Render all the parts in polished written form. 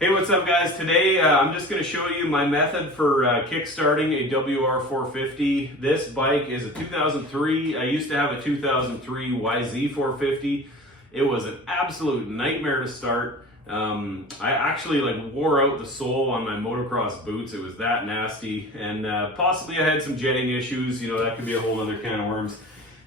Hey, what's up guys? Today I'm just going to show you my method for kickstarting a WR450. This bike is a 2003. I used to have a 2003 YZ450. It was an absolute nightmare to start. I actually wore out the sole on my motocross boots. It was that nasty, and possibly I had some jetting issues. You know, that could be a whole other can of worms.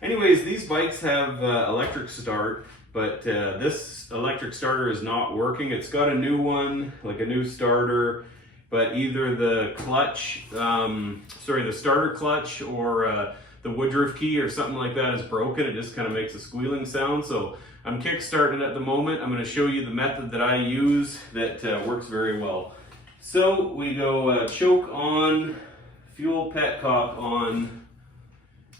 Anyways, these bikes have electric start, but this electric starter is not working. It's got a new one, like a new starter, but either the clutch, the starter clutch, or the Woodruff key or something like that is broken. It just kind of makes a squealing sound. So I'm kickstarting at the moment. I'm going to show you the method that I use that works very well. So we go choke on, fuel petcock on,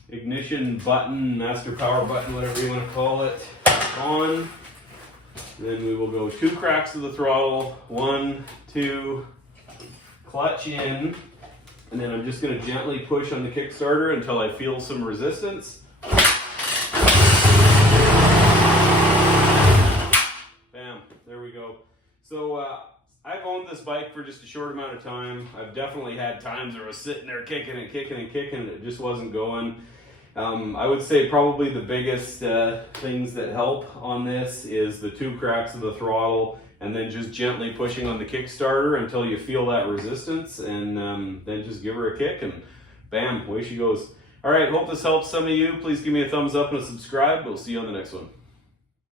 ignition button, master power button, whatever you want to call it, on. Then we will go 2 cracks of the throttle, 1, 2, clutch in, and then I'm just going to gently push on the Kickstarter until I feel some resistance. Bam, there we go. So I've owned this bike for just a short amount of time. I've definitely had times where I was sitting there kicking and kicking and kicking and it just wasn't going. I would say probably the biggest things that help on this is the 2 cracks of the throttle and then just gently pushing on the Kickstarter until you feel that resistance, and then just give her a kick and bam, away she goes. All right, hope this helps some of you. Please give me a thumbs up and a subscribe. We'll see you on the next one.